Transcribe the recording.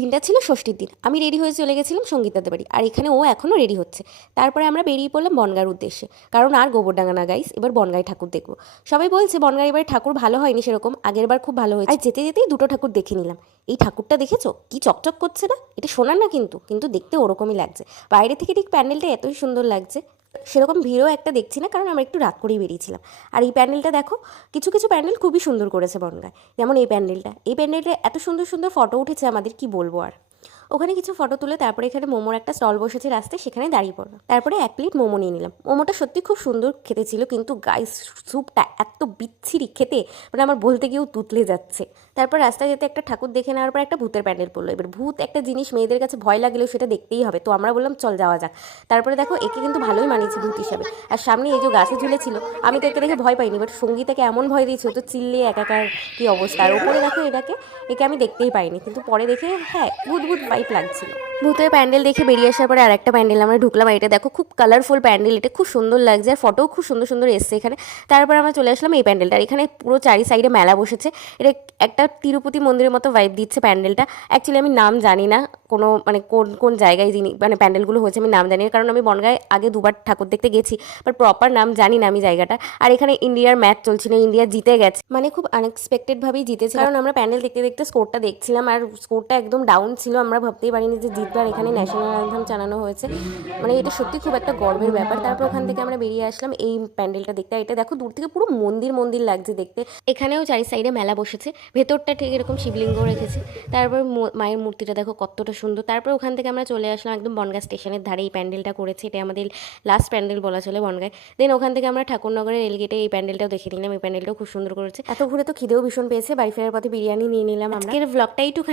দিনটা ছিল ষষ্ঠীর দিন। আমি রেডি হয়ে চলে গেছিলাম সঙ্গীতাদের বাড়ি, আর এখানে ও এখনও রেডি হচ্ছে। তারপরে আমরা বেরিয়ে পড়লাম বনগাঁর উদ্দেশ্যে, কারণ আর গোবরডাঙ্গা না গাইস, এবার বনগাঁয় ঠাকুর দেখবো। সবাই বলছে বনগাঁর এবার ঠাকুর ভালো হয়নি সেরকম, আগের বার খুব ভালো হয়েছে। আর যেতে যেতেই দুটো ঠাকুর দেখে নিলাম। এই ঠাকুরটা দেখেছো কি চকচক করছে না? এটা সোনার না, কিন্তু দেখতে ওরকমই লাগছে। বাইরে থেকে ঠিক প্যান্ডেলটা এতই সুন্দর লাগছে। সেরকম ভিড়ও একটা দেখছি না, কারণ আমরা একটু রাত করেই বেরিয়েছিলাম। আর এই প্যান্ডেলটা দেখো, কিছু কিছু প্যান্ডেল খুবই সুন্দর করেছে বনগাঁয়। যেমন এই প্যান্ডেলটা এত সুন্দর সুন্দর ফটো উঠেছে আমাদের, কি বলবো আর। ওখানে কিছু ফটো তুলে তারপরে এখানে মোমোর একটা স্টল বসেছে রাস্তায়, সেখানে দাঁড়িয়ে পড়লাম। তারপরে 1 প্লেট মোমো নিয়ে নিলাম। মোমোটা সত্যি খুব সুন্দর খেতে ছিল, কিন্তু গাইস স্যুপটা এত বিচ্ছিরি খেতে, মানে আমার বলতে গিয়েও তুতলে যাচ্ছে। তারপর রাস্তায় যেতে একটা ঠাকুর দেখে নেওয়ার পর একটা ভূতের প্যান্ডেল পড়লো। এবার ভূত একটা জিনিস মেয়েদের কাছে ভয় লাগলেও সেটা দেখতেই হবে, তো আমরা বললাম চল যাওয়া যাক। তারপরে দেখো একে কিন্তু ভালোই মানিয়েছে ভূত হিসাবে। আর সামনে এই যে গাছে ঝুলেছিল, আমি তো একে দেখে ভয় পাইনি, বাট সঙ্গীতাকে এমন ভয় দিয়েছিল তো চিল্লিয়ে একাকার কি অবস্থা। আর ওপরে দেখো একে আমি দেখতেই পাইনি, কিন্তু পরে দেখে হ্যাঁ ভূত ভূত ভাইব লাগছিল। ভূতের প্যান্ডেল দেখে বেরিয়ে আসার পরে আরেকটা প্যান্ডেল আমরা ঢুকলাম। আর এটা দেখো খুব কালারফুল প্যান্ডেল, এটা খুব সুন্দর লাগছে, আর ফটোও খুব সুন্দর সুন্দর এসছে এখানে। তারপর আমরা চলে আসলাম এই প্যান্ডেলটা। এখানে পুরো চারি সাইডে মেলা বসেছে। এটা একটা তিরুপতি মন্দিরের মতো ভাইব দিচ্ছে প্যান্ডেলটা। অ্যাকচুয়ালি আমি নাম জানি না কোনো, মানে কোন কোন জায়গায় মানে প্যান্ডেলগুলো হয়েছে আমি নাম জানি না, কারণ আমি বনগাঁয় আগে 2বার ঠাকুর দেখতে গেছি, বাট প্রপার নাম জানি না আমি জায়গাটা। আর এখানে ইন্ডিয়ার ম্যাচ চলছিল, ইন্ডিয়া জিতে গেছে, মানে খুব আনএক্সপেক্টেডভাবেই জিতেছে, কারণ আমরা প্যান্ডেল দেখতে দেখতে স্কোরটা দেখছিলাম, আর স্কোরটা একদম ডাউন ছিল। আমরা ভাবতেই পারিনি যে জিতবে। আর এখানে ন্যাশনাল অ্যান্থেম চালানো হয়েছে, মানে এটা সত্যি খুব একটা গর্বের ব্যাপার। তারপর ওখান থেকে আমরা বেরিয়ে আসলাম এই প্যান্ডেলটা দেখতে। এটা দেখো দূর থেকে পুরো মন্দির মন্দির লাগছে দেখতে। এখানেও চারি সাইডে মেলা বসেছে, ভেতরটা ঠিক এরকম শিবলিঙ্গ রেখেছে। তারপর মায়ের মূর্তিটা দেখো কতটা সুন্দর। তারপর ওখান থেকে আমরা চলে আসলাম একদম বনগাঁ স্টেশনের ধারে। এই প্যান্ডেলটা করেছে, এটা আমাদের লাস্ট প্যান্ডেল বলা চলে বনগাঁয়। দেন ওখান থেকে আমরা ঠাকুরনগরের রেলগেটে এই প্যান্ডেলটাও দেখে নিলাম। এই প্যান্ডেলটাও খুব সুন্দর করেছে। এত ঘুরে তো খিদেও ভীষণ পেয়েছে, বাড়ি ফেরার পথে বিরিয়ানি নিয়ে নিলাম। আজকের ব্লগটা একটুখানি